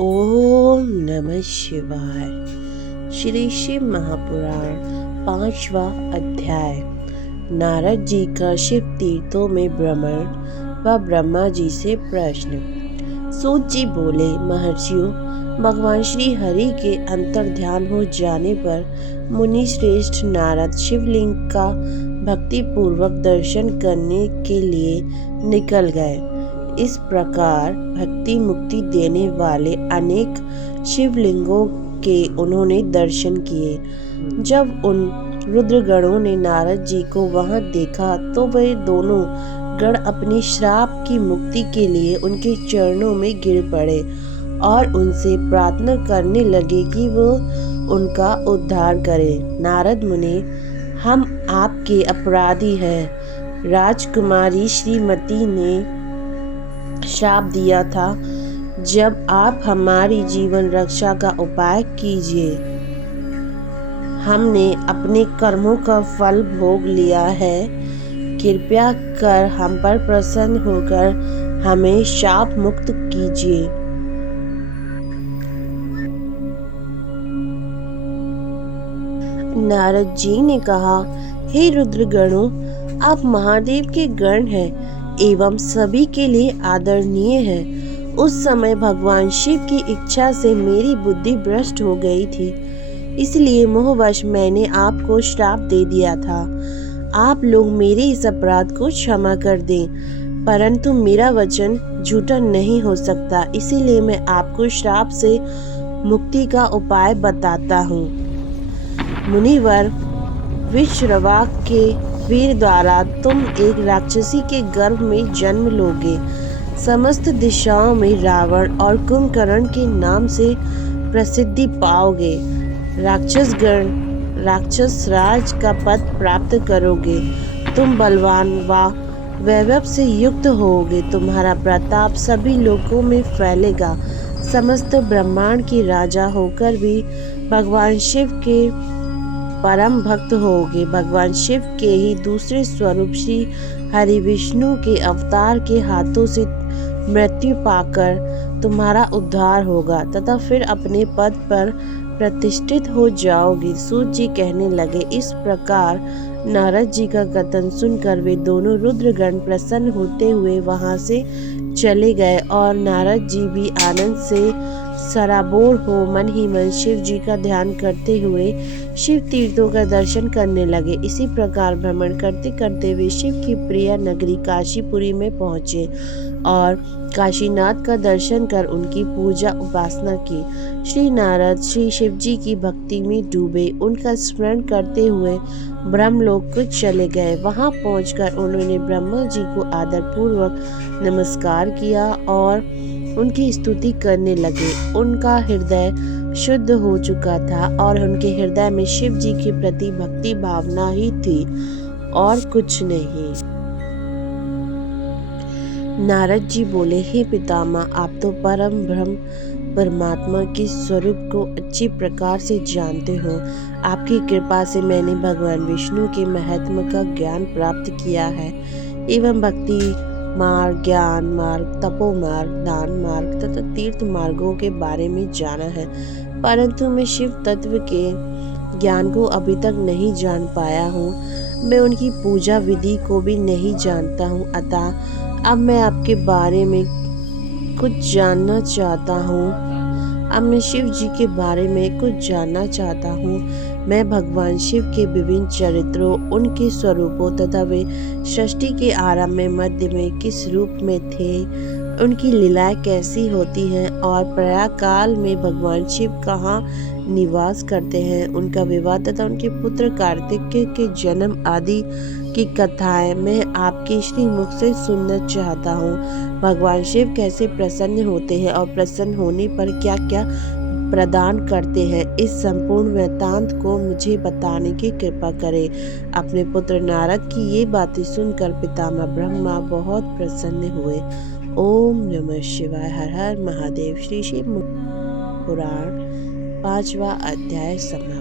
ओम नमः शिवाय। श्री शिव महापुराण 5वां अध्याय। नारद जी का शिव तीर्थों में भ्रमण व ब्रह्मा जी से प्रश्न। सूत जी बोले, महर्षियों, भगवान श्री हरि के अंतर ध्यान हो जाने पर मुनि श्रेष्ठ नारद शिवलिंग का भक्ति पूर्वक दर्शन करने के लिए निकल गए। इस प्रकार भक्ति मुक्ति देने वाले अनेक शिवलिंगों के उन्होंने दर्शन किए। जब उन रुद्रगणों ने नारद जी को वहां देखा तो वे दोनों गण अपनी श्राप की मुक्ति के लिए उनके चरणों में गिर पड़े और उनसे प्रार्थना करने लगे कि वो उनका उद्धार करें। नारद मुनि, हम आपके अपराधी हैं। राजकुमारी श्रीमती ने श्राप दिया था, जब आप हमारी जीवन रक्षा का उपाय कीजिए। हमने अपने कर्मों का फल भोग लिया है। कृपया कर हम पर प्रसन्न होकर हमें शाप मुक्त कीजिए। नारद जी ने कहा, हे रुद्रगणों, आप महादेव के गण हैं एवं सभी के लिए आदरणीय है। उस समय भगवान शिव की इच्छा से मेरी बुद्धि भ्रष्ट हो गई थी, इसलिए मोहवश मैंने आपको श्राप दे दिया था। आप लोग मेरे इस अपराध को क्षमा कर दें, परंतु मेरा वचन झूठा नहीं हो सकता, इसीलिए मैं आपको श्राप से मुक्ति का उपाय बताता हूँ। मुनिवर, विश्रवा के वीर द्वारा तुम एक राक्षसी के गर्भ में जन्म लोगे। समस्त दिशाओं में रावण और कुंभकर्ण के नाम से प्रसिद्धि पाओगे। राक्षस राज का पद प्राप्त करोगे। तुम बलवान व वैभव से युक्त होगे। तुम्हारा प्रताप सभी लोगों में फैलेगा। समस्त ब्रह्मांड के राजा होकर भी भगवान शिव के परम भक्त होगे। भगवान शिव के ही दूसरे स्वरूप श्री हरि विष्णु के अवतार के हाथों से मृत्यु पाकर तुम्हारा उद्धार होगा तथा फिर अपने पद पर प्रतिष्ठित हो जाओगे। सूत जी कहने लगे। इस प्रकार नारद जी का कथन सुनकर वे दोनों रुद्रगण प्रसन्न होते हुए वहां से चले गए और नारद जी भी आनंद से सराबोर हो मन ही मन शिव जी का ध्यान करते हुए शिव तीर्थों का दर्शन करने लगे। इसी प्रकार भ्रमण करते करते वे शिव की प्रिय नगरी काशीपुरी में पहुँचे और काशीनाथ का दर्शन कर उनकी पूजा उपासना की। श्री नारद श्री शिव जी की भक्ति में डूबे उनका स्मरण करते हुए ब्रह्मलोक को चले गए। वहां पहुंचकर उन्होंने ब्रह्मा जी को आदर पूर्वक नमस्कार किया और उनकी स्तुति करने लगे। उनका हृदय शुद्ध हो चुका था और उनके हृदय में शिव जी के प्रति भक्ति भावना ही थी और कुछ नहीं। नारद जी बोले, हे पितामह, आप तो परम ब्रह्म परमात्मा के स्वरूप को अच्छी प्रकार से जानते हो। आपकी कृपा से मैंने भगवान विष्णु के महत्व का ज्ञान प्राप्त किया है एवं भक्ति मार्ग, ज्ञान मार्ग, तपो मार्ग, दान मार्ग तथा तीर्थ मार्गों के बारे में जाना है, परंतु मैं शिव तत्व के ज्ञान को अभी तक नहीं जान पाया हूँ। मैं उनकी पूजा विधि को भी नहीं जानता हूँ। अतः अब मैं आपके बारे में कुछ जानना चाहता हूँ। अब मैं शिव जी के बारे में कुछ जानना चाहता हूँ। मैं भगवान शिव के विभिन्न चरित्रों, उनके स्वरूपों तथा वे सृष्टि के आरंभ में मध्य में किस रूप में थे, उनकी लीलाएं कैसी होती हैं और प्रयाग काल में भगवान शिव कहाँ निवास करते हैं, उनका विवाह तथा उनके पुत्र कार्तिकेय के जन्म आदि की कथाएं मैं आपके श्री मुख से सुनना चाहता हूँ। भगवान शिव कैसे प्रसन्न होते हैं और प्रसन्न होने पर क्या क्या प्रदान करते हैं, इस संपूर्ण वृत्तांत को मुझे बताने की कृपा करें। अपने पुत्र नारद की ये बातें सुनकर पितामह ब्रह्मा बहुत प्रसन्न हुए। ओम नमः शिवाय। हर हर महादेव। श्री शिव पुराण 5वां अध्याय समाप्त।